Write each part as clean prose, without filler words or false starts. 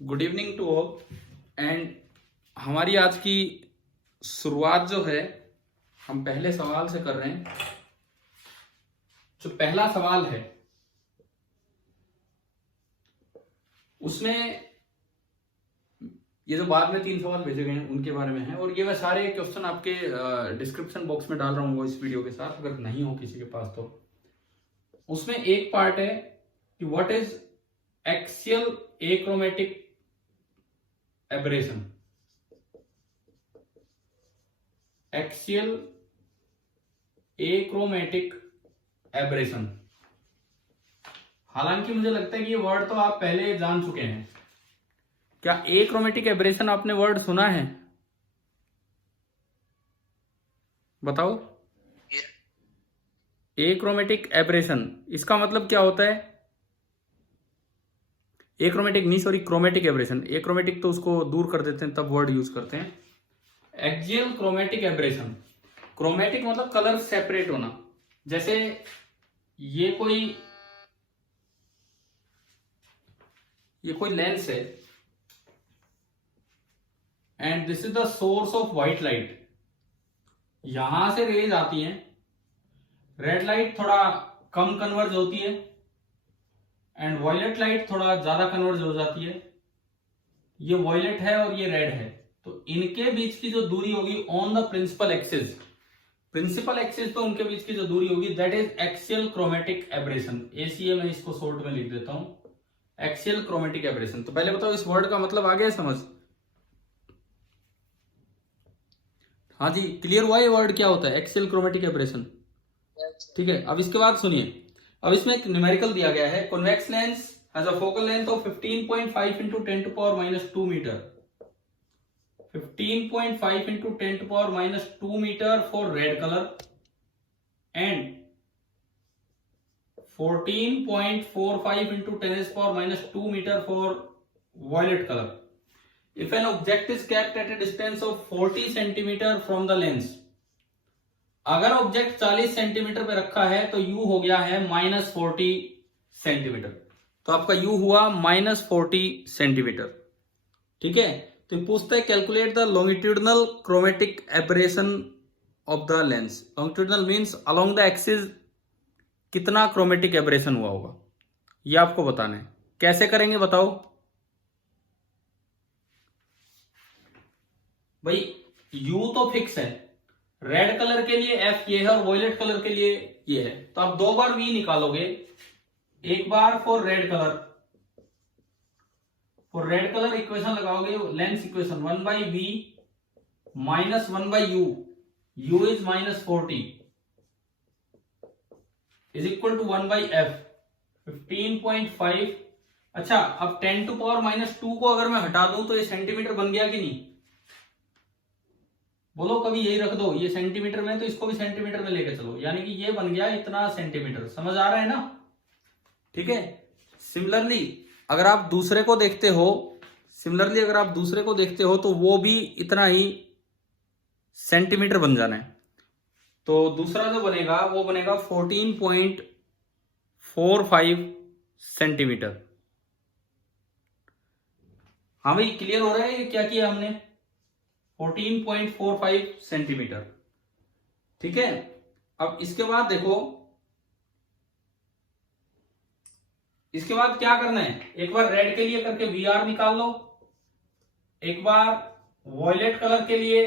Good evening to all. And हमारी आज की शुरुआत जो है हम पहले सवाल से कर रहे हैं। जो पहला सवाल है उसमें ये जो बाद में 3 सवाल भेजे गए हैं उनके बारे में है, और ये मैं सारे क्वेश्चन आपके डिस्क्रिप्शन बॉक्स में डाल रहा हूँ इस वीडियो के साथ, अगर नहीं हो किसी के पास तो। उसमें एक पार्ट है कि what is axial achromatic aberration. Axial achromatic aberration. हालांकि मुझे लगता है कि ये वर्ड तो आप पहले जान चुके हैं। क्या एक्रोमेटिक एब्रेशन आपने वर्ड सुना है? बताओ। एक्रोमेटिक एब्रेशन इसका मतलब क्या होता है? एक्रोमेटिक नहीं, सॉरी, क्रोमेटिक एब्रेशन। एक्रोमेटिक तो उसको दूर कर देते हैं तब वर्ड यूज करते हैं। Axial chromatic aberration. क्रोमेटिक मतलब कलर सेपरेट होना। जैसे ये कोई लेंस है and this is the source of white light. यहां से रेज आती हैं, रेड लाइट थोड़ा कम कन्वर्ज होती है एंड वॉयलेट लाइट थोड़ा ज्यादा कन्वर्ज हो जाती है। ये वॉयलेट है और ये रेड है, तो इनके बीच की जो दूरी होगी ऑन द प्रिंसिपल एक्सिस, पे उनके बीच की जो दूरी होगी that is axial chromatic aberration. ACA में इसको शॉर्ट में लिख देता हूं, एक्सियल क्रोमेटिक एब्रेशन। तो पहले बताओ इस वर्ड का मतलब आ गया समझ? हाँ जी, क्लियर हुआ ये वर्ड क्या होता है एक्सियल क्रोमेटिक एब्रेशन? ठीक है, अब इसके बाद सुनिए। अब इसमें एक न्यूमेरिकल दिया गया है। Convex lens has a focal length of 15.5 into 10⁻² metre. 15.5 into 10⁻² metre for red colour and 14.45 into 10⁻² meter for violet color. If an object is kept at a distance of 40 centimeter from the lens, अगर object 40 centimetre पे रखा है तो u हो गया है -40 centimetre. तो आपका u हुआ -40 सेंटीमीटर। ठीक है, तो पूछता है calculate the longitudinal chromatic aberration of the lens. Longitudinal means along the axis कितना क्रोमेटिक एब्रेशन हुआ होगा, ये आपको बताना है। कैसे करेंगे बताओ भाई? U तो फिक्स है, रेड कलर के लिए F ये है और वॉयलेट कलर के लिए ये है, तो आप 2 बार V निकालोगे। एक बार फॉर रेड कलर इक्वेशन लगाओगे, lens equation 1/V minus 1/U, U is -40 is equal to 1/F 15.5। अच्छा, अब 10⁻² को अगर मैं हटा दूं तो ये सेंटीमीटर बन गया कि नहीं? बोलो, कभी यही रख दो, ये सेंटीमीटर में तो इसको भी सेंटीमीटर में लेके चलो, यानी कि ये बन गया इतना सेंटीमीटर। समझ आ रहा है ना? ठीक है। सिमिलरली अगर आप दूसरे को देखते हो तो वो भी इतना ही सेंटीमीटर बन जाना है। तो दूसरा जो बनेगा वो बनेगा 14.45 सेंटीमीटर। हाँ भाई, क्लियर हो रहा है ये क्या किया हमने? 14.45 सेंटीमीटर। ठीक है, अब इसके बाद देखो, इसके बाद क्या करना है? एक बार रेड के लिए करके VR निकाल लो, एक बार वॉयलेट कलर के लिए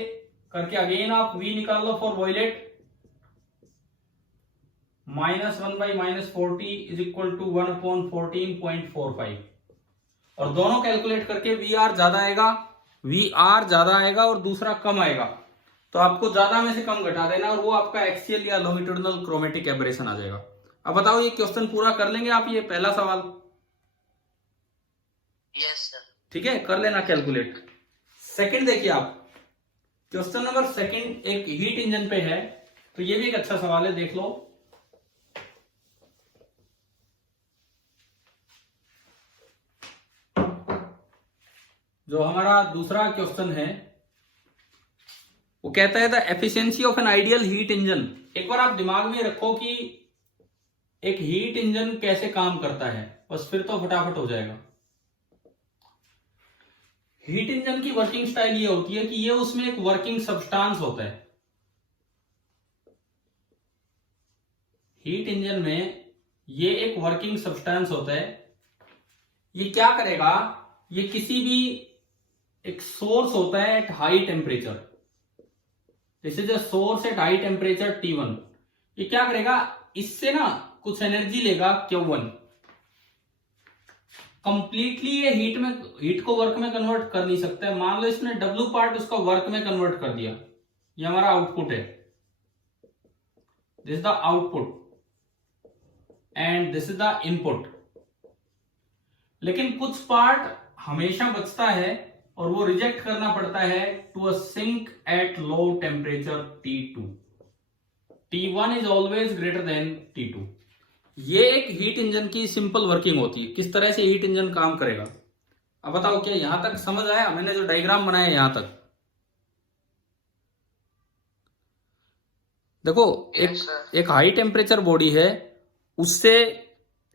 करके अगेन आप V निकाल लो for violet. -1/-40 is equal to 1/14.45, और दोनों कैलकुलेट करके VR ज्यादा आएगा और दूसरा कम आएगा, तो आपको ज्यादा में से कम घटा देना और वो आपका एक्सियल या लॉन्गिट्यूडनल क्रोमेटिक एब्रेशन आ जाएगा। अब बताओ ये क्वेश्चन पूरा कर लेंगे आप? ये पहला सवाल। Yes sir. ठीक है, कर लेना कैलकुलेट। सेकंड देखिए आप, क्वेश्चन नंबर सेकंड एक हीट इंजन पे है, तो ये भी एक अच्छा सवाल है, देख लो। जो हमारा दूसरा क्वेश्चन है वो कहता है the efficiency of an ideal heat engine. एक बार आप दिमाग में रखो कि एक हीट इंजन कैसे काम करता है, बस फिर तो फटाफट हो जाएगा। हीट इंजन की वर्किंग स्टाइल ये होती है कि ये उसमें एक वर्किंग सब्सटेंस होता है। हीट इंजन में ये एक वर्किंग सब्सटेंस होता है। ये क्या करेगा, ये किसी भी एक सोर्स होता है at high temperature, this is a source at high temperature T1। ये क्या करेगा, इससे ना कुछ एनर्जी लेगा Q1। कंप्लीटली ये हीट को वर्क में कन्वर्ट कर नहीं सकता है। मान लो इसने W पार्ट उसका वर्क में कन्वर्ट कर दिया, ये हमारा आउटपुट है, this is the output and this is the input. लेकिन कुछ पार्ट हमेशा बचता है और वो रिजेक्ट करना पड़ता है to a sink at low temperature T2। T1 is always greater than T2। ये एक हीट इंजन की सिंपल वर्किंग होती है, किस तरह से हीट इंजन काम करेगा। अब बताओ क्या यहां तक समझ आया? मैंने जो डायग्राम बनाया यहां तक देखो, एक हाई टेम्परेचर बॉडी है, उससे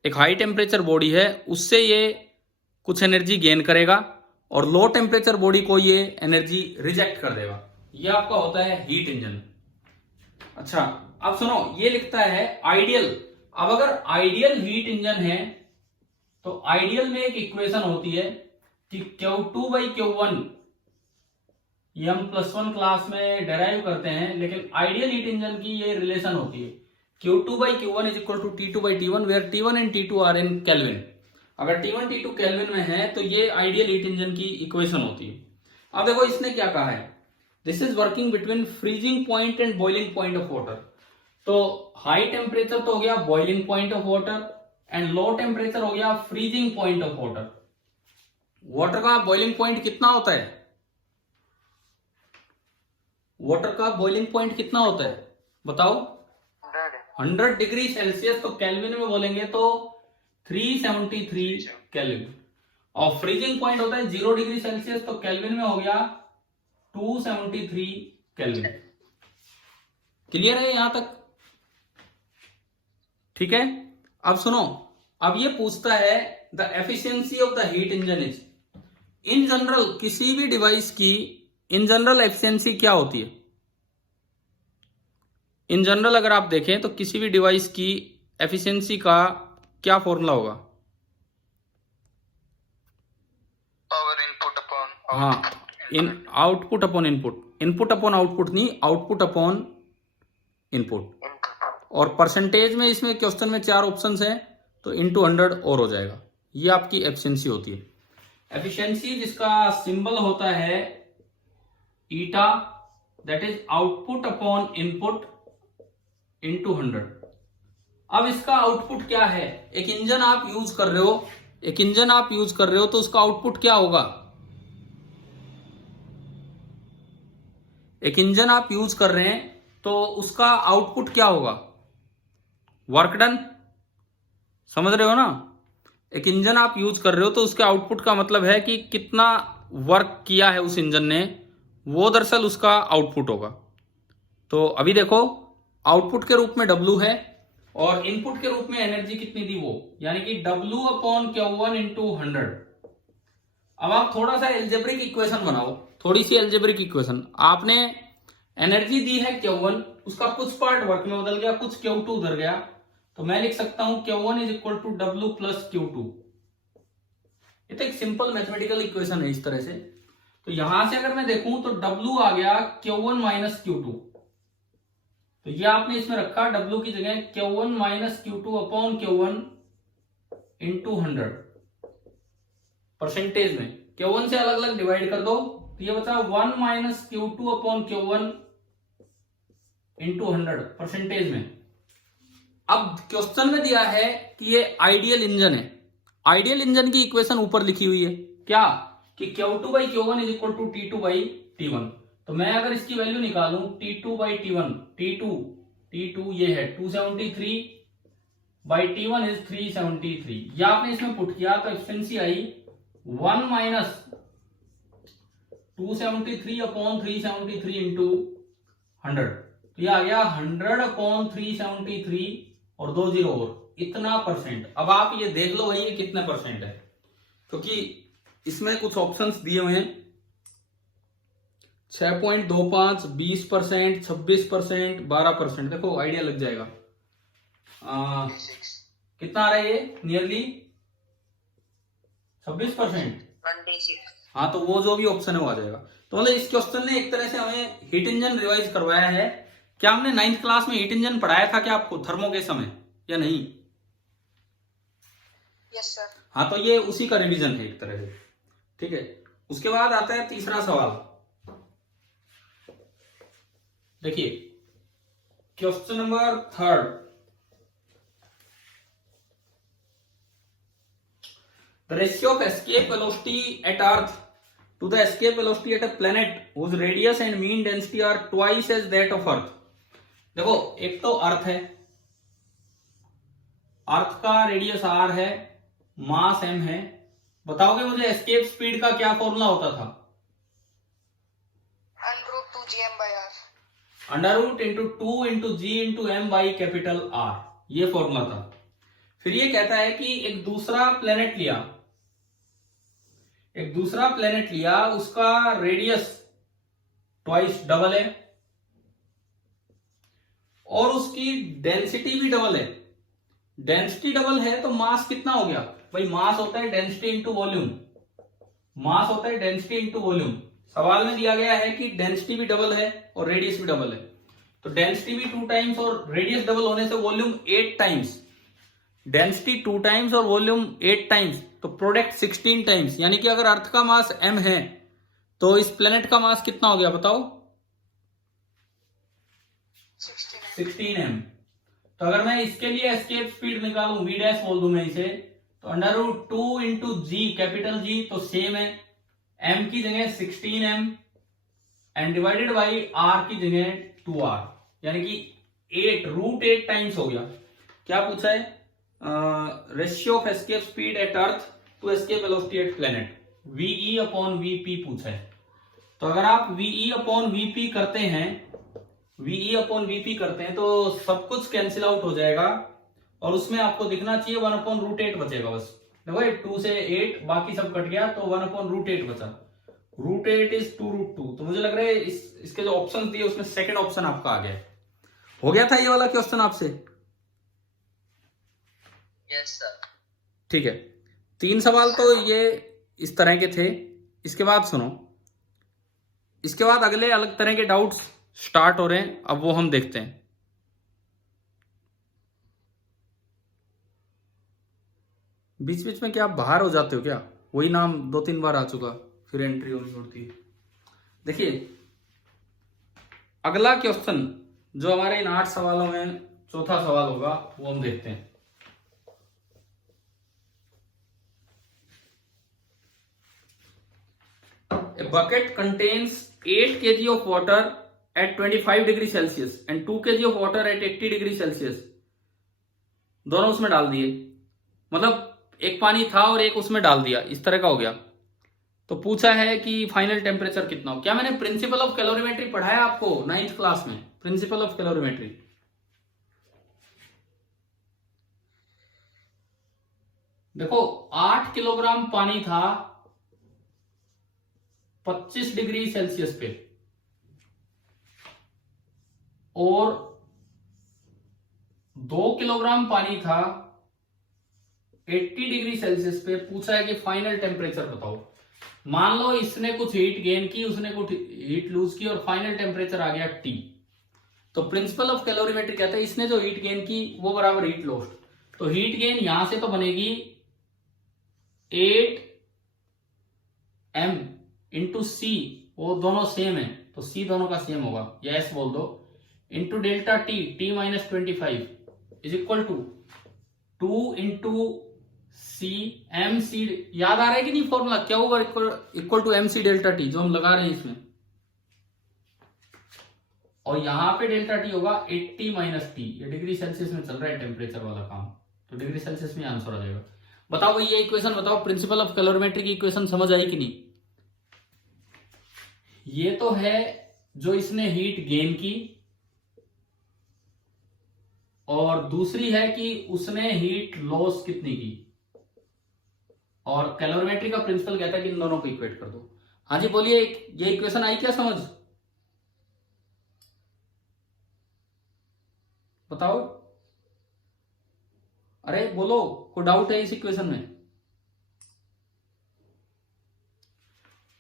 एक हाई टेम्परेचर बॉडी है, उससे ये कुछ एनर्जी गेन करेगा और लो टेम्परेचर बॉडी को ये एनर्जी रिजेक्ट कर देगा। ये आपका होता है हीट इंजन। अच्छा अब सुनो, ये लिखता है आइडियल। अब अगर आइडियल हीट इंजन है तो आइडियल में एक इक्वेशन होती है कि Q2/Q1, ये हम +1 क्लास में डेराइव करते हैं, लेकिन आइडियल हीट इंजन की ये रिलेशन होती है Q2/Q1 is equal to T2/T1 where T1 and T2 are in kelvin. अगर T1 T2 केल्विन में है तो ये आइडियल हीट इंजन की इक्वेशन होती है। अब देखो इसने क्या कहा है, this is working between freezing point and boiling point of water. तो हाई टेम्परेचर तो हो गया boiling point of water and low temperature हो गया freezing point of water. Water का बॉइलिंग पॉइंट कितना होता है? वाटर का बॉइलिंग पॉइंट कितना होता है बताओ? 100 डिग्री सेल्सियस। तो केल्विन में बोलेंगे तो 373 केल्विन। और फ्रीजिंग पॉइंट होता है 0 डिग्री सेल्सियस, तो केल्विन में हो गया 273 केल्विन। क्लियर है यहां तक? ठीक है। अब सुनो, अब ये पूछता है the efficiency of the heat engine is. In general किसी भी डिवाइस की इन जनरल एफिशिएंसी क्या होती है? इन जनरल अगर आप देखें तो किसी भी डिवाइस की एफिशिएंसी का क्या फॉर्मूला होगा? पावर इनपुट अपॉन हाँ, इन output upon input, input upon output नहीं, आउटपुट अपॉन इनपुट। और परसेंटेज में इसमें क्वेश्चन में 4 ऑप्शंस हैं, तो इनटू 100 और हो जाएगा। ये आपकी एफिशिएंसी होती है। एफिशिएंसी जिसका सिंबल होता है eta, that is output upon input into 100। अब इसका आउटपुट क्या है? एक इंजन आप यूज कर रहे हो, एक इंजन आप यूज कर रहे हो तो उसका आउटपुट क्या होगा? एक इंजन आप यूज कर रहे हैं तो उसका आउटपुट क्या होगा? Work done. समझ रहे हो ना? एक इंजन आप यूज कर रहे हो तो उसके आउटपुट का मतलब है कि कितना वर्क किया है उस इंजन ने, वो दरअसल उसका आउटपुट होगा। तो अभी देखो, आउटपुट के रूप में W है और इनपुट के रूप में एनर्जी कितनी दी वो, यानी कि W/Q1 इंटू 100। अब आप थोड़ा सा एल्जेब्रिक इक्वेशन बनाओ, थोड़ी सी एल्जेब्रिक इक्वेशन। आपने एनर्जी दी है Q1, उसका कुछ पार्ट वर्क में बदल गया, कुछ Q2 उधर गया, तो मैं लिख सकता हूं Q1 is equal to W plus Q2। ये तो एक सिंपल मैथमेटिकल इक्वेशन है इस तरह से। तो यहां से अगर मैं देखूं तो W आ गया Q1 माइनस Q2, तो ये आपने इसमें रखा W की जगह Q1 minus Q2 upon Q1 into 100। Percentage में Q1 से अलग अलग डिवाइड कर दो, तो ये बचा 1 minus Q2 upon Q1 into 100 percentage में। अब क्वेश्चन में दिया है कि ये आइडियल इंजन है। आइडियल इंजन की इक्वेशन ऊपर लिखी हुई है क्या, कि Q2/Q1 is equal to T2/T1। तो मैं अगर इसकी वैल्यू निकालूं T2/T1, T2 ये है 273/T1 इज 373। ये आपने इसमें पुट किया तो एफिशिएंसी आई 1 माइनस 273 अपॉन 373 इंटू 100। तो ये आ गया 100 अपॉन 373 और 2 जीरो और इतना परसेंट। अब आप ये देख लो भाई ये कितने परसेंट है, क्योंकि इसमें कुछ ऑप्शंस दिए हुए हैं 6.25, 20%, 26%, 12%। देखो आइडिया लग जाएगा। 6 कितना आ रहा है ये? नियरली 26%। 26 हाँ, तो वो जो भी ऑप्शन है वो आ जाएगा। तो मतलब इस क्वेश्चन ने एक तरह से हमें हीट इंजन रिवाइज करवाया है। क्या हमने 9th क्लास में हीट इंजन पढ़ाया था क्या आपको थर्मो के समय, या नहीं? Yes sir. हाँ, तो ये उसी का रिवीजन है एक तरह से। ठीक है, उसके बाद आता है तीसरा सवाल। देखिए question number 3। The ratio of escape velocity at Earth to the escape velocity at a planet whose radius and mean density are twice as that of Earth. देखो एक तो अर्थ है, अर्थ का रेडियस r है, मास m है। बताओगे मुझे एस्केप स्पीड का क्या फॉर्मूला होता था? Under root into 2 into G into M by capital R, ये फॉर्मूला था। फिर ये कहता है कि एक दूसरा प्लेनेट लिया, उसका रेडियस ट्वाइस डबल है और उसकी डेंसिटी भी डबल है। डेंसिटी डबल है तो मास कितना हो गया भाई? मास होता है डेंसिटी इंटू वॉल्यूम। मास होता है डेंसिटी इंटू वॉल्यूम। सवाल में दिया गया है कि डेंसिटी भी डबल है और रेडियस भी डबल है, तो डेंसिटी भी 2 टाइम्स और रेडियस डबल होने से वॉल्यूम 8 टाइम्स। डेंसिटी 2 टाइम्स और वॉल्यूम 8 टाइम्स, तो प्रोडक्ट 16 टाइम्स। यानी कि अगर अर्थ का मास m है तो इस प्लेनेट का मास कितना हो गया बताओ? 16m। तो अगर मैं इसके लिए एस्केप स्पीड निकालूं, v डैश बोल दूं मैं इसे, तो अंडर रूट 2 इंटू जी, कैपिटल जी तो सेम है, m की जगह 16m and divided by r की जगह 2r, यानी कि √8 टाइम्स हो गया। क्या पूछा है? Ratio of escape speed at earth to escape velocity at planet, VE upon VP पूछा है। तो अगर आप VE अपॉन VP करते हैं तो सब कुछ कैंसिल आउट हो जाएगा और उसमें आपको दिखना चाहिए 1/√8 बचेगा बस। देखो 2 से 8 बाकी सब कट गया तो 1/√8 बचा। √8 इज 2√2। तो मुझे लग रहा है इसके जो ऑप्शन दिए उसमें सेकंड ऑप्शन आपका आ गया। हो गया था ये वाला क्वेश्चन आपसे? Yes sir. ठीक है, 3 सवाल तो ये इस तरह के थे। इसके बाद सुनो, इसके बाद अगले अलग तरह के डाउट्स स्टार्ट हो रहे हैं, अब वो हम देखते हैं। बीच बीच में क्या आप बाहर हो जाते हो क्या? वही नाम 2-3 बार आ चुका, फिर एंट्री होनी पड़ती है। देखिए अगला क्वेश्चन जो हमारे इन 8 सवालों में चौथा सवाल होगा वो हम देखते हैं। A bucket contains 8 kg of water at 25 degree Celsius and 2 kg of water at 80 degree Celsius. दोनों उसमें डाल दिए, मतलब एक पानी था और एक उसमें डाल दिया, इस तरह का हो गया। तो पूछा है कि फाइनल टेम्परेचर कितना हो। क्या मैंने प्रिंसिपल ऑफ कैलोरीमेट्री पढ़ाया आपको 9th क्लास में? प्रिंसिपल ऑफ कैलोरीमेट्री, देखो 8 किलोग्राम पानी था 25 डिग्री सेल्सियस पे और 2 किलोग्राम पानी था 80 डिग्री सेल्सियस पे। पूछा है कि फाइनल टेम्परेचर बताओ। मान लो इसने कुछ हीट गेन की, उसने कुछ हीट लूज की और फाइनल टेम्परेचर आ गया T। तो प्रिंसिपल ऑफ कैलोरीमेट्री कहता है इसने जो हीट गेन की वो बराबर हीट लॉस्ट। तो हीट गेन यहां से तो बनेगी 8m इंटू C, वो दोनों सेम है तो C दोनों का सेम होगा, या S बोल दो, into delta T minus 25 is equal to 2 into C MC। याद आ रहा है कि नहीं फॉर्मूला? क्या होगा? Equal to MC delta T जो हम लगा रहे हैं इसमें, और यहां पे डेल्टा T होगा 80 माइनस T। ये डिग्री सेल्सियस में चल रहा है टेम्परेचर वाला काम, तो डिग्री सेल्सियस में आंसर आ जाएगा। बताओ भाई ये इक्वेशन बताओ, प्रिंसिपल ऑफ कैलोरीमेट्री की इक्वेशन समझ आई कि नहीं? ये तो है जो इसने हीट गेन की, और दूसरी है कि उसने हीट लॉस कितनी की, और कैलोरीमेट्री का प्रिंसिपल कहता है कि इन दोनों को इक्वेट कर दो। हाँ जी बोलिए, ये इक्वेशन आई क्या समझ? बताओ, अरे बोलो, कोई डाउट है इस इक्वेशन में?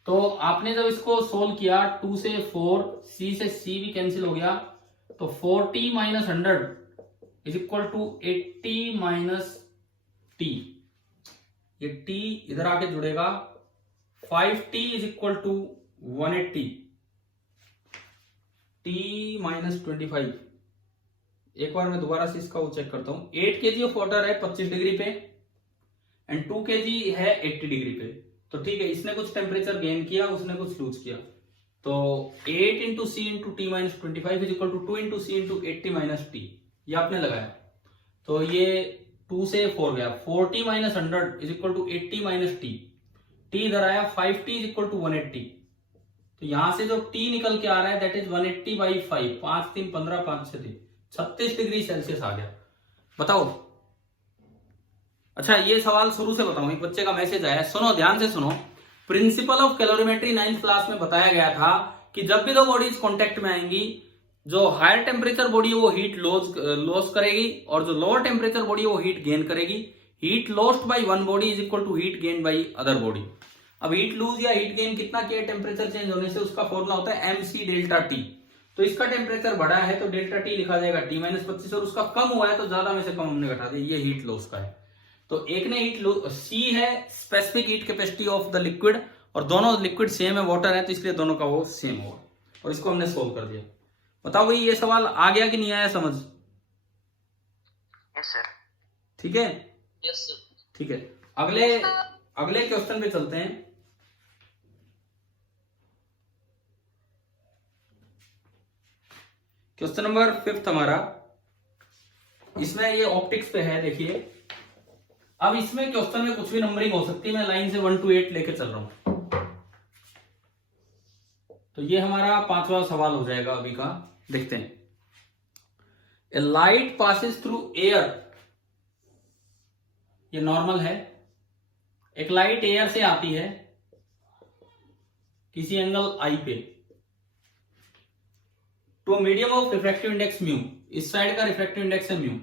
तो आपने जब इसको सोल्व किया 2 से 4, c से c भी कैंसिल हो गया, तो 40 minus 100 is equal to 80 minus t। ये t इधर आके जुड़ेगा, 5t is equal to 180, t minus 25। एक बार मैं दोबारा से इसका वो चेक करता हूं। 8 kg ऑफ वाटर है 25 डिग्री पे एंड 2 kg है 80 डिग्री पे। तो ठीक है, इसने कुछ टेम्परेचर गेन किया, उसने कुछ लूज किया। तो 8 into C into T minus 25 is equal to 2 into C into 80 minus T. ये आपने लगाया, तो ये 2 से 4 गया, 40 minus 100 is equal to 80 minus T. T इधर आया, 5t इज इक्वल टू 180। तो यहां से जो t निकल के आ रहा है that is 180 by 5, 5 3 15, 5 6 3, 36 degree Celsius आ गया। बताओ। अच्छा, ये सवाल शुरू से बताऊं, एक बच्चे का मैसेज आया, सुनो ध्यान से सुनो। Principle of calorimetry 9th class में बताया गया था कि जब भी दो बॉडीज कांटेक्ट में आएंगी, जो हायर टेम्परेचर बॉडी है वो हीट लॉस करेगी और जो लोअर टेम्परेचर बॉडी है वो हीट गेन करेगी। Heat lost by one body is equal to heat gain by other body. अब हीट लूज या हीट गेन कितना किया टेम्परेचर चेंज होने से, उसका फॉर्मूला होता है mc डेल्टा टी। तो इसका टेम्परेचर बढ़ा है तो डेल्टा टी लिखा जाएगा t माइनस 25, और उसका कम हुआ है तो ज्यादा में से कम हमने घटा दिया, ये हीट लॉस का है। तो एक ने हीट सी है specific heat capacity of the liquid, और दोनों लिक्विड सेम है, वाटर है, तो इसलिए दोनों का वो सेम होगा, और इसको हमने सोल्व कर दिया। बताओ भाई, ये सवाल आ गया कि नहीं आया समझ? Yes sir. ठीक है, यस सर। ठीक है, अगले क्वेश्चन पे चलते हैं। क्वेश्चन नंबर 5 हमारा, इसमें ये ऑप्टिक्स पे है, देखिए। अब इसमें क्वेश्चन में कुछ भी नंबरिंग हो सकती है, मैं लाइन से 1 to 8 लेके चल रहा हूं। तो ये हमारा 5वां सवाल हो जाएगा अभी का, देखते हैं। ए लाइट पासिस थ्रू एयर, ये नॉर्मल है। एक लाइट एयर से आती है किसी एंगल आई पे, to medium of refractive index mu, इस साइड का रिफ्रैक्टिव इंडेक्स है म्यू,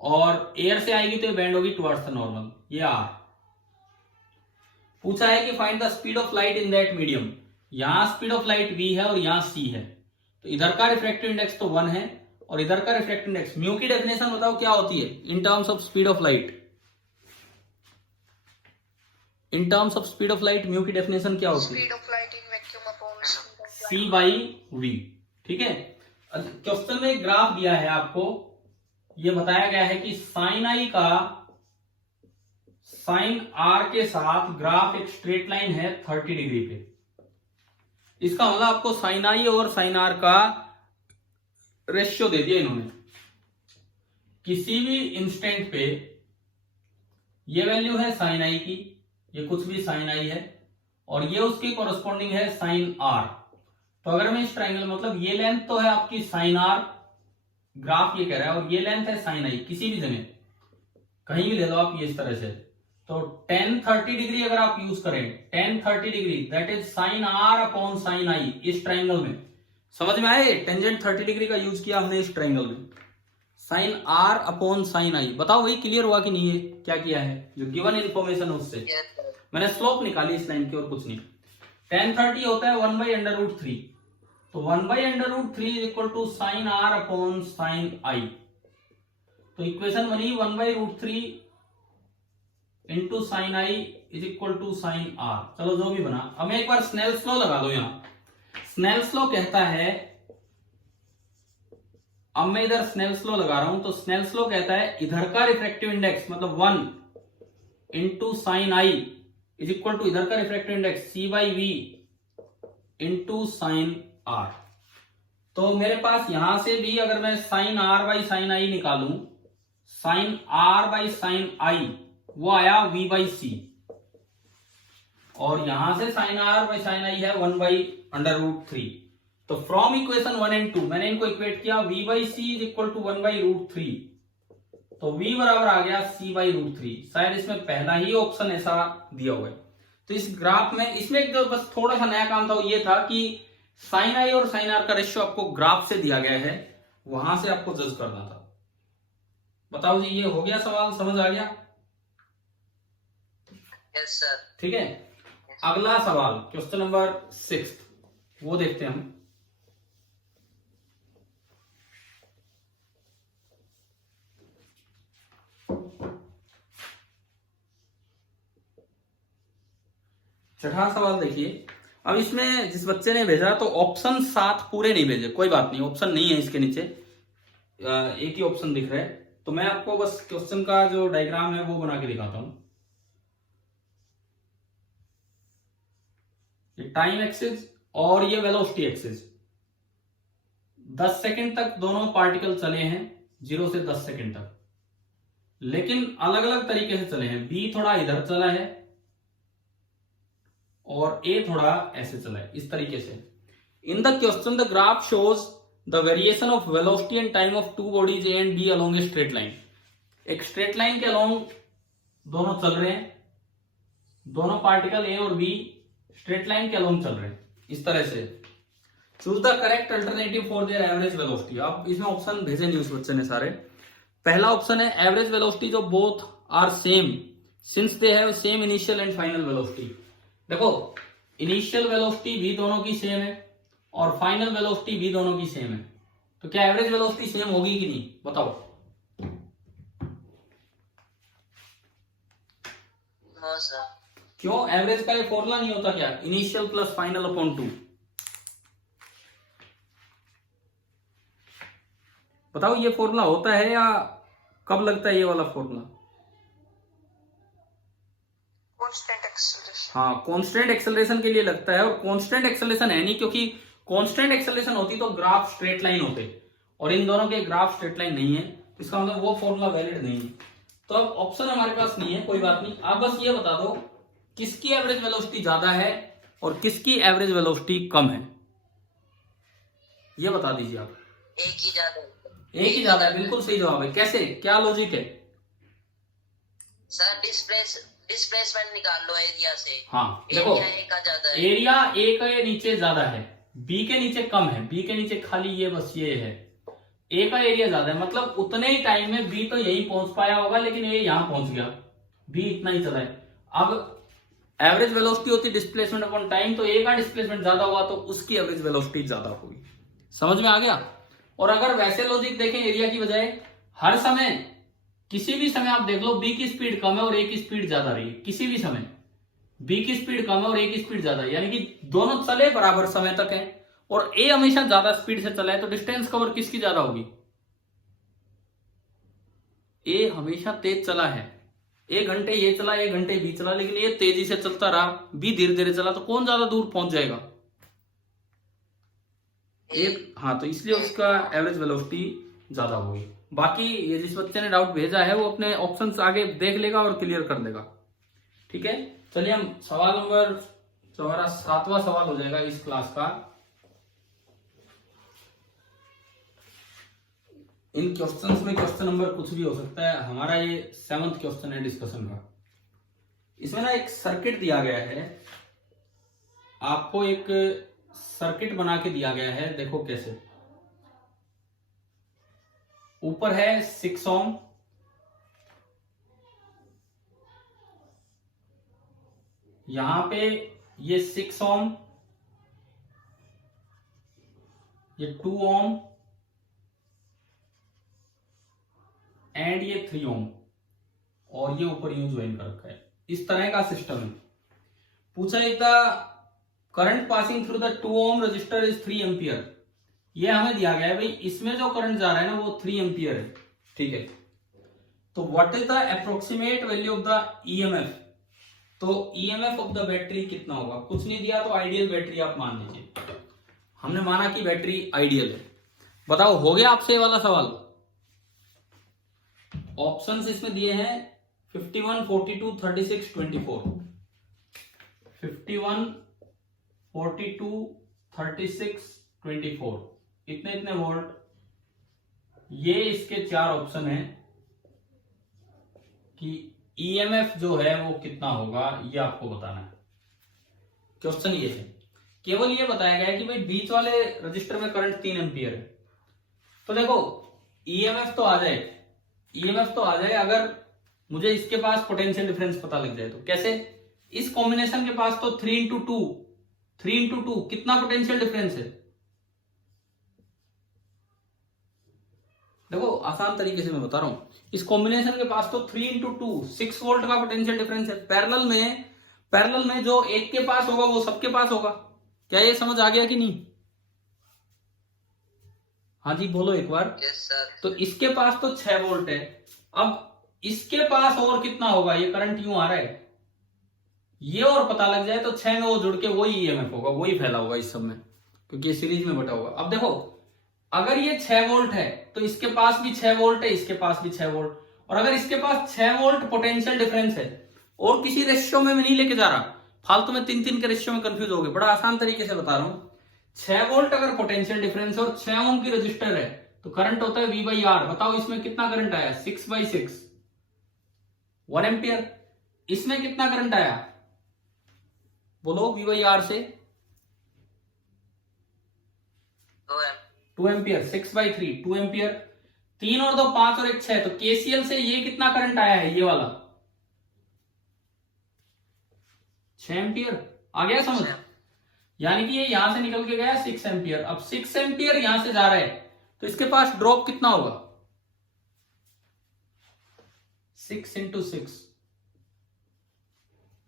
और एयर से आएगी तो ये बैंड होगी टुवर्ड्स द नॉर्मल, ये आर। पूछा है कि find the speed of light in that medium. यहां स्पीड ऑफ लाइट v है और यहां c है, तो इधर का रिफ्रैक्टिव इंडेक्स तो 1 है और इधर का रिफ्रैक्टिव इंडेक्स। म्यू की डेफिनेशन बताओ क्या होती है in terms of speed of light? In terms of speed of light mu की डेफिनेशन क्या होती है? Speed of light in vacuum upon c by v। ठीक है, क्वेश्चन में ग्राफ दिया है आपको, ये बताया गया है कि साइन आई का साइन आर के साथ ग्राफ एक स्ट्रेट लाइन है 30 डिग्री पे। इसका मतलब आपको साइन आई और साइन आर का रेशियो दे दिया इन्होंने। किसी भी इंस्टेंट पे ये वैल्यू है साइन आई की, ये कुछ भी साइन आई है, और ये उसकी कोरस्पॉन्डिंग है साइन आर। तो अगर मैं इस ट्राइंगल, मतलब ये लेंथ तो है आपकी साइन आर, ग्राफ ये कह रहा है, और ये लेंथ है साइन आई, किसी भी जगह कहीं भी ले लो आप ये इस तरह से। तो tan 30 डिग्री अगर आप यूज करें, tan 30 degree that is sine r upon sine i इस ट्राइंगल में। समझ में आए? टेंजेंट 30 डिग्री का यूज किया हमने इस ट्राइंगल में, साइन आर अपॉन साइन आई। बताओ वही क्लियर हुआ कि नहीं है? क्या किया है जो गिवन इन्फॉर्मेशन है उससे मैंने स्लोप निकाली इस लाइन की और कुछ नहीं। tan 30 होता है 1/√3, तो 1/√3 is equal to sine r upon sine i. तो इक्वेशन बनी 1/√3 into sine I is equal to sine r. चलो जो भी बना, अब मैं एक बार स्नेल्स लॉ लगा दो यहां। स्नेल्स लॉ कहता है, अब मैं इधर स्नेल्स लॉ लगा रहा हूं, तो स्नेल्स लॉ कहता है इधर का रिफ्रैक्टिव इंडेक्स मतलब 1 into sine I is equal to इधर का refractive index c by V into sine R. तो मेरे पास यहां से भी अगर मैं sine R by sine I निकालूं, sine R by sine I वो आया v बाई सी, और यहां से sine R by sine I है 1/√3। तो फ्रॉम इक्वेशन 1 and 2 मैंने इनको इक्वेट किया, v by C is equal to 1/√3, तो v बराबर आ गया c/√3। शायद इसमें पहला ही ऑप्शन ऐसा दिया हुआ है। तो इस ग्राफ में, इसमें एक जो बस थोड़ा सा नया काम था वो ये था कि साइन आई और साइन आर का रेशियो आपको ग्राफ से दिया गया है, वहां से आपको जज करना था। बताओ जी, ये हो गया सवाल, समझ आ गया? Yes sir. ठीक है, अगला सवाल क्वेश्चन नंबर 6, वो देखते हैं हम। छठा सवाल देखिए। अब इसमें जिस बच्चे ने भेजा तो ऑप्शन 7 पूरे नहीं भेजे, कोई बात नहीं, ऑप्शन नहीं है इसके नीचे, एक ही ऑप्शन दिख रहा है। तो मैं आपको बस क्वेश्चन का जो डायग्राम है वो बना के दिखाता हूं। ये टाइम एक्सिस और ये वेलोसिटी एक्सिस, 10 सेकंड तक दोनों पार्टिकल चले हैं, 0 से 10 सेकंड तक, लेकिन अलग अलग तरीके से चले हैं। बी थोड़ा इधर चला है और ए थोड़ा ऐसे चला है, इस तरीके से। In the question the graph shows the variation of velocity and time of two bodies A and B along a straight line. एक स्ट्रेट लाइन के अलोंग दोनों चल रहे हैं, दोनों पार्टिकल ए और बी स्ट्रेट लाइन के अलोंग चल रहे हैं, इस तरह से। Choose the correct alternative for their average velocity. अब इसमें ऑप्शन भेजे नहीं उस बच्चे ने सारे। पहला ऑप्शन है एवरेज वेलोसिटी जो both are same since they have same initial and final velocity. देखो, इनिशियल वेलोसिटी भी दोनों की सेम है और फाइनल वेलोसिटी भी दोनों की सेम है, तो क्या एवरेज वेलोसिटी सेम होगी कि नहीं, बताओ? No sir. क्यों? एवरेज का ये फॉर्मूला नहीं होता क्या, इनिशियल प्लस फाइनल अपॉन 2? बताओ ये फॉर्मूला होता है या कब लगता है ये वाला फॉर्मूला? Constant acceleration. हाँ, कांस्टेंट एक्सेलरेशन के लिए लगता है, और कांस्टेंट एक्सेलरेशन है नहीं, क्योंकि कांस्टेंट एक्सेलरेशन होती तो ग्राफ स्ट्रेट लाइन होते, और इन दोनों के ग्राफ स्ट्रेट लाइन नहीं है, तो इसका मतलब वो फॉर्मूला वैलिड नहीं है। तो अब ऑप्शन हमारे पास नहीं है, कोई बात नहीं। आप बस ये बता दो किसकी एवरेज वेलोसिटी ज्यादा है और किसकी एवरेज वेलोसिटी कम है, ये बता दीजिए आप। एक ही ज्यादा है। एक ही ज्यादा है, बिल्कुल सही जवाब है। कैसे, क्या लॉजिक है? सर डिस्प्लेसमेंट निकाल लो एरिया से। हाँ देखो, एरिया ए का ज्यादा है। एरिया ए के नीचे ज्यादा है, बी के नीचे कम है, बी के नीचे खाली ये बस ये है। ए का एरिया ज्यादा है, मतलब उतने ही टाइम में बी तो यही पहुंच पाया होगा, लेकिन ए यहां पहुंच गया, बी इतना ही चला है। अब एवरेज वेलोसिटी होती डिस्प्लेसमेंट अपॉन टाइम, तो ए का डिस्प्लेसमेंट ज्यादा हुआ तो उसकी एवरेज वेलोसिटी ज्यादा होगी। समझ में आ गया? और अगर वैसे लॉजिक देखें एरिया की बजाय, हर समय किसी भी समय आप देख लो बी की स्पीड कम है और ए की स्पीड ज्यादा रही है, किसी भी समय बी की स्पीड कम है और ए की स्पीड ज्यादा है, यानी कि दोनों चले बराबर समय तक है और ए हमेशा ज्यादा स्पीड से चला है, तो डिस्टेंस कवर किसकी ज्यादा होगी? ए हमेशा तेज चला है, 1 घंटे ये चला, 1 घंटे बी चला, लेकिन ये तेजी से चलता रहा, बी धीरे धीरे चला, तो कौन ज्यादा दूर पहुंच जाएगा? एक। हाँ, तो इसलिए उसका एवरेज वेलोसिटी ज्यादा होगी। बाकी ये जिस बच्चे ने डाउट भेजा है वो अपने ऑप्शंस आगे देख लेगा और क्लियर कर देगा। ठीक है, चलिए हम सवाल नंबर, हमारा 7वां सवाल हो जाएगा इस क्लास का। इन क्वेश्चंस में क्वेश्चन नंबर कुछ भी हो सकता है, हमारा ये 7th क्वेश्चन है डिस्कशन का। इसमें ना एक सर्किट दिया गया है, आपको एक सर्किट बना के दिया गया है, देखो कैसे। ऊपर है 6 ओम, यहां पे ये 6 ओम, ये 2 ओम एंड ये 3 ओम, और ये ऊपर यूं ज्वाइन कर रखा है, इस तरह का सिस्टम है। पूछा है the current passing through the 2 ohm register is 3 ampere. ये हमें दिया गया है भाई, इसमें जो करंट जा रहा है ना वो 3 एम्पियर है। ठीक है, तो what is the approximate value of the EMF? तो ईएमएफ ऑफ द बैटरी कितना होगा? कुछ नहीं दिया तो आइडियल बैटरी आप मान लीजिए, हमने माना कि बैटरी आइडियल है। बताओ, हो गया आपसे ये वाला सवाल? ऑप्शंस इसमें दिए हैं 51, 42, 36, 24। 51, 42, 36, 24, इतने इतने वोल्ट, ये इसके 4 ऑप्शन हैं कि ईएमएफ जो है वो कितना होगा, ये आपको बताना है। क्वेश्चन ये है, केवल ये बताया गया है कि भाई बीच वाले रजिस्टर में करंट 3 एम्पियर है, तो देखो ईएमएफ तो आ जाए, ईएमएफ तो आ जाए अगर मुझे इसके पास पोटेंशियल डिफरेंस पता लग जाए। तो कैसे? इस कॉम्बिनेशन के पास तो 3 into 2 कितना पोटेंशियल डिफरेंस है? देखो आसान तरीके से मैं बता रहा हूं, इस कॉम्बिनेशन के पास तो 3 into 2 6 वोल्ट का पोटेंशियल डिफरेंस है। पैरेलल में जो एक के पास होगा वो सबके पास होगा। क्या ये समझ आ गया कि नहीं? हाँ जी बोलो एक बार। Yes sir. तो इसके पास तो 6 वोल्ट है, अब इसके पास और कितना होगा? ये करंट यूं आ रहा है, ये और पता लग जाए तो 6 में वो जुड़ के वही ईएमएफ होगा, वही फैला होगा इस सब में, क्योंकि ये सीरीज में बटा होगा। अब देखो अगर ये 6 वोल्ट है तो इसके पास भी 6 वोल्ट है, इसके पास भी 6 वोल्ट, और अगर इसके पास 6 वोल्ट पोटेंशियल डिफरेंस है, और किसी रेशियो में मैं नहीं लेके जा रहा, फालतू में 3 के रेशियो में कंफ्यूज हो गए, बड़ा आसान तरीके से बता रहा हूं। 6 वोल्ट अगर पोटेंशियल डिफरेंस और 6 ओम की रजिस्टर है तो करंट होता है V/R। बताओ इसमें कितना करंट आया? 6/6 1 एम्पियर। इसमें कितना करंट आया बोलो V/R से? 2 एम्पियर। 6/3 2 एम्पियर। 3 और 2 5 और 1 6, तो केसीएल से ये कितना करंट आया है? ये वाला 6 एम्पियर। आ गया समझ? यानी कि ये यहां से निकल के गया 6 एम्पियर। अब 6 एम्पियर यहां से जा रहा है तो इसके पास ड्रॉप कितना होगा? 6 into 6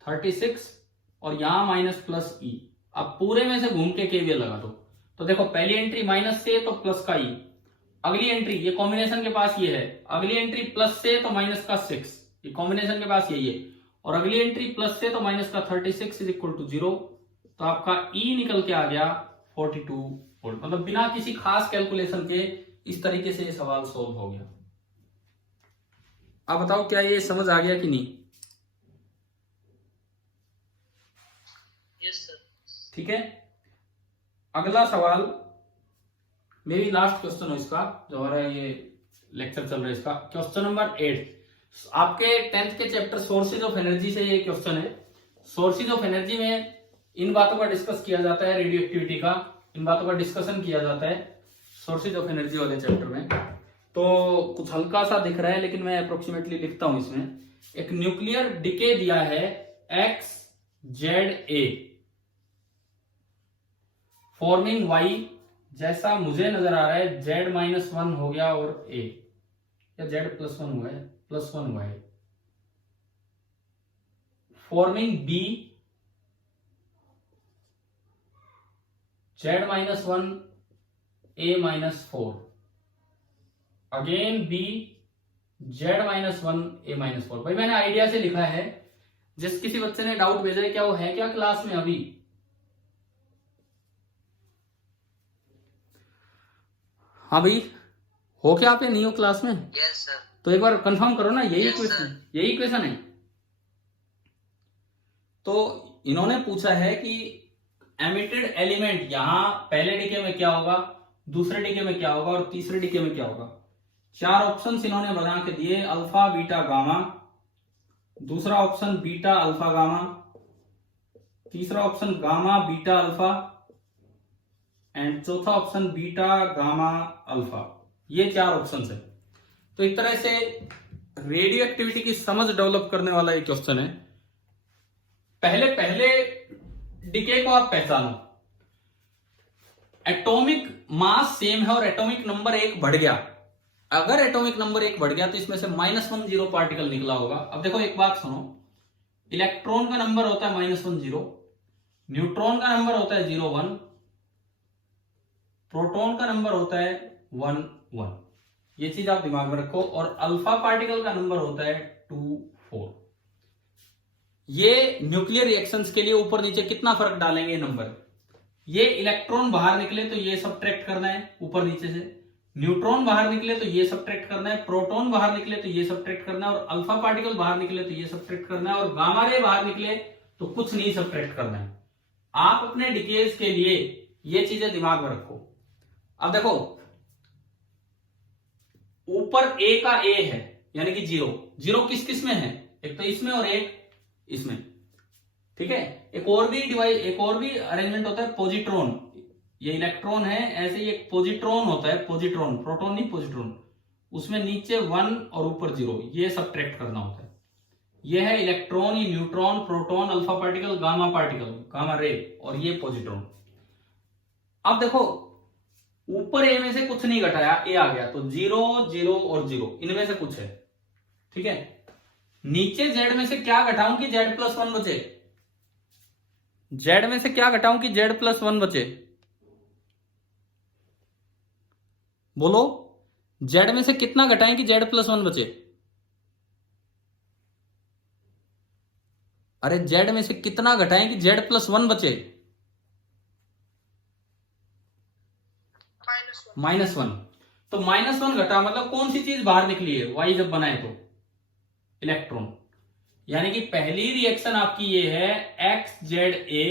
36, और यहां माइनस प्लस ई। अब पूरे में से घूम के केवीएल लगा दो। तो देखो पहली एंट्री माइनस से तो प्लस का ई, अगली एंट्री ये कॉम्बिनेशन के पास ये है, अगली एंट्री प्लस से तो माइनस का 6, ये कॉम्बिनेशन के पास यही है, और अगली एंट्री प्लस से तो माइनस का 36 इज इक्वल टू 0। तो आपका ई निकल के आ गया 42 वोल्ट। मतलब बिना किसी खास कैलकुलेशन के इस तरीके से ये सवाल सोल्व हो गया। अब बताओ क्या ये समझ आ गया कि नहीं? Yes sir. ठीक है, अगला सवाल मे भी लास्ट क्वेश्चन हो इसका, जो हमारा ये लेक्चर चल रहा है इसका। क्वेश्चन नंबर 8 आपके 10th के चैप्टर सोर्सेज ऑफ एनर्जी से ये क्वेश्चन है। सोर्सेज ऑफ एनर्जी में इन बातों का डिस्कस किया जाता है, रेडियो एक्टिविटी का इन बातों का डिस्कशन किया जाता है सोर्सेज ऑफ एनर्जी वाले चैप्टर में। तो कुछ हल्का सा दिख रहा है लेकिन मैं अप्रोक्सीमेटली लिखता हूं इसमें। एक न्यूक्लियर डिके दिया है XZA फॉर्मिंग Y, जैसा मुझे नजर आ रहा है Z-1 हो गया और A, या Z+1 हुआ है, +1 हुआ है। Forming B Z-1 A-4, again B Z-1 A-4। भाई मैंने आइडिया से लिखा है, जिस किसी बच्चे ने डाउट भेजा है क्या वो है क्या क्लास में अभी? हाँ भाई हो क्या आप या नहीं हो क्लास में? Yes sir. तो एक बार कंफर्म करो ना, यही Yes, क्वेश्चन, sir. यही क्वेश्चन है। तो इन्होंने पूछा है कि एमिटेड एलिमेंट यहां पहले डीके में क्या होगा, दूसरे डीके में क्या होगा और तीसरे डीके में क्या होगा। 4 ऑप्शंस इन्होंने बना के दिए, अल्फा बीटा गामा, दूसरा ऑप्शन बीटा अल्फा गामा, तीसरा option gamma beta alpha, and चौथा ऑप्शन बीटा गामा अल्फा। ये 4 ऑप्शंस है। तो एक तरह से रेडियो एक्टिविटी की समझ डेवलप करने वाला एक क्वेश्चन है। पहले डीके को आप पहचानो। एटॉमिक मास सेम है और एटॉमिक नंबर 1 बढ़ गया। अगर एटॉमिक नंबर 1 बढ़ गया तो इसमें से -10 पार्टिकल निकला होगा। अब देखो एक बात सुनो, इलेक्ट्रॉन का नंबर होता है -10, न्यूट्रॉन का नंबर होता है 0 1, प्रोटॉन का नंबर होता है 1 1। ये चीज आप दिमाग में रखो। और अल्फा पार्टिकल का नंबर होता है 2 4। ये न्यूक्लियर रिएक्शंस के लिए ऊपर नीचे कितना फर्क डालेंगे नंबर। ये इलेक्ट्रॉन बाहर निकले तो ये सब्ट्रैक्ट करना है ऊपर नीचे से, न्यूट्रॉन बाहर निकले तो ये सब्ट्रैक्ट करना है, प्रोटॉन बाहर निकले तो ये सब्ट्रैक्ट करना है, और अल्फा पार्टिकल बाहर निकले तो ये सब्ट्रैक्ट करना है, और गामा रे बाहर निकले तो कुछ नहीं सब्ट्रैक्ट करना है। आप अपने डिकेज के लिए ये चीजें दिमाग में रखो। अब देखो ऊपर A का A है यानी कि 0 किस किस में है, एक तो इसमें और एक इसमें, ठीक है। एक और भी अरेंजमेंट होता है पॉजिट्रॉन, ये इलेक्ट्रॉन है, ऐसे ही एक पॉजिट्रॉन होता है, पॉजिट्रॉन, प्रोटॉन नहीं पॉजिट्रॉन, उसमें नीचे 1 और ऊपर 0, ये सब्ट्रैक्ट करना होता है। ये है इलेक्ट्रॉन, ये neutron, proton, alpha particle, gamma ray, और ये पॉजिट्रॉन। अब देखो ऊपर ए में से कुछ नहीं घटाया, ए आ गया, तो 0 0 और 0 इनमें से कुछ है, ठीक है। नीचे जेड में से क्या घटाऊं कि जेड प्लस 1 बचे? जेड में से क्या घटाऊं कि जेड प्लस 1 बचे? बोलो, जेड में से कितना घटाएं कि जेड प्लस 1 बचे? अरे जेड में से कितना घटाएं कि जेड प्लस 1 बचे? -1। तो -1 घटा मतलब कौन सी चीज बाहर निकली है? वाई जब बनाए तो इलेक्ट्रॉन। यानी कि पहली रिएक्शन आपकी ये है X Z A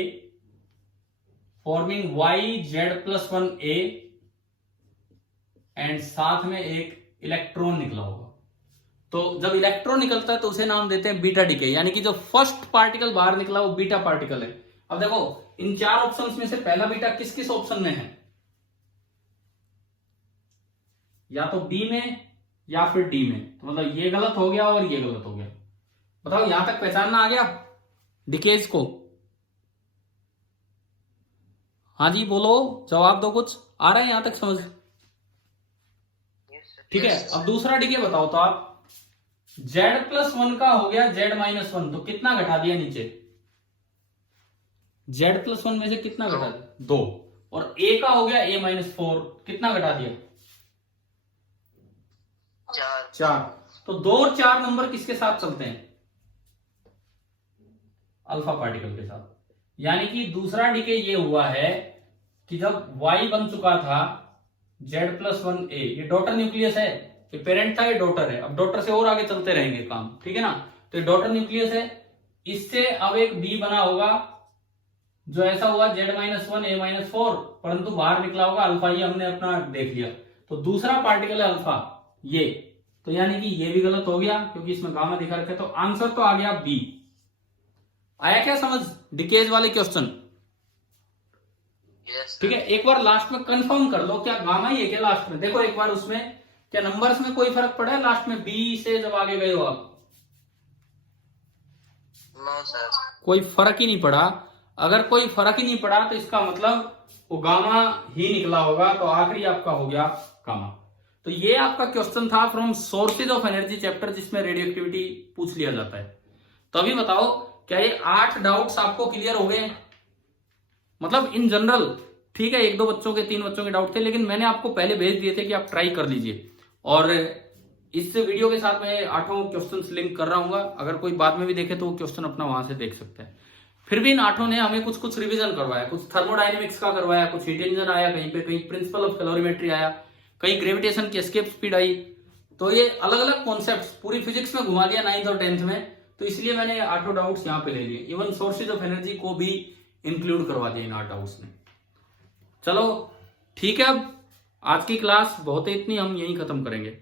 forming Y Z plus 1 A, and साथ में एक इलेक्ट्रॉन निकला होगा। तो जब इलेक्ट्रॉन निकलता है तो उसे नाम देते हैं बीटा डीके, यानी कि जो फर्स्ट पार्टिकल बाहर निकला वो बीटा पार्टिकल है। अब देखो इन 4 ऑप्शंस में से पहला बीटा किस किस ऑप्शन में है? या तो बी में या फिर डी में, तो मतलब ये गलत हो गया और ये गलत हो गया। बताओ यहां तक पहचानना आ गया डिकेज को? हाँ जी बोलो, जवाब दो, कुछ आ रहा है यहां तक समझ? ठीक है, अब दूसरा डीके बताओ तो आप। जेड प्लस 1 का हो गया जेड माइनस 1, तो कितना घटा दिया नीचे? जेड प्लस 1 में से कितना घटा दिया? 2। और ए का हो गया ए माइनस 4, कितना घटा दिया? 4। तो 2 और 4 नंबर किसके साथ चलते हैं? अल्फा पार्टिकल के साथ। यानी कि दूसरा डीके ये हुआ है कि जब y बन चुका था z प्लस 1 a, ये डॉटर न्यूक्लियस है, ये पेरेंट था, ये डॉटर है। अब डॉटर से और आगे चलते रहेंगे काम, ठीक है ना। तो ये डॉटर न्यूक्लियस है, इससे अब एक b बना होगा जो ऐसा हुआ z माइनस 1 a माइनस 4, परंतु बाहर निकला होगा अल्फा, ये हमने अपना देख लिया। तो दूसरा पार्टिकल है अल्फा, ये। तो यानी कि ये भी गलत हो गया क्योंकि इसमें गामा दिखा रखा है। तो आंसर तो आ गया बी। आया क्या समझ डिकेज वाले क्वेश्चन? ठीक है, एक बार लास्ट में कंफर्म कर लो, क्या गामा ही है क्या लास्ट में? देखो एक बार उसमें क्या नंबर्स में कोई फर्क पड़ा है लास्ट में बी से जब आगे गए हो आप? नो सर, कोई फर्क ही नहीं पड़ा। अगर कोई फर्क ही नहीं पड़ा तो इसका मतलब वो गामा ही निकला होगा। तो आखिरी आपका हो गया गामा। तो ये आपका क्वेश्चन था from sources of energy chapter, जिसमें रेडियो एक्टिविटी पूछ लिया जाता है। तो अभी बताओ क्या ये 8 डाउट्स आपको क्लियर हो गए? मतलब इन जनरल, ठीक है, 1-2 बच्चों के 3 बच्चों के डाउट थे, लेकिन मैंने आपको पहले भेज दिए थे कि आप ट्राई कर लीजिए। और इस वीडियो के साथ मैं 8 क्वेश्चंस लिंक कर रहा हूँ, अगर कोई बाद में भी देखे तो वो क्वेश्चन अपना वहां से देख सकते हैं। फिर भी इन 8 ने हमें कुछ कुछ रिवीजन करवाया, कुछ थर्मोडायनेमिक्स का करवाया, कुछ हीट इंजन आया कहीं पे, कहीं प्रिंसिपल ऑफ कैलोरीमेट्री आया, कहीं ग्रेविटेशन की एस्केप स्पीड आई। तो ये अलग अलग कॉन्सेप्ट्स पूरी फिजिक्स में घुमा दिया 9th और 10th में। तो इसलिए मैंने 8 डाउट्स यहाँ पे ले लिए, इवन सोर्सेज ऑफ एनर्जी को भी इंक्लूड करवा दिया इन 8 डाउट्स में। चलो ठीक है, अब आज की क्लास बहुत है, इतनी हम यहीं खत्म करेंगे।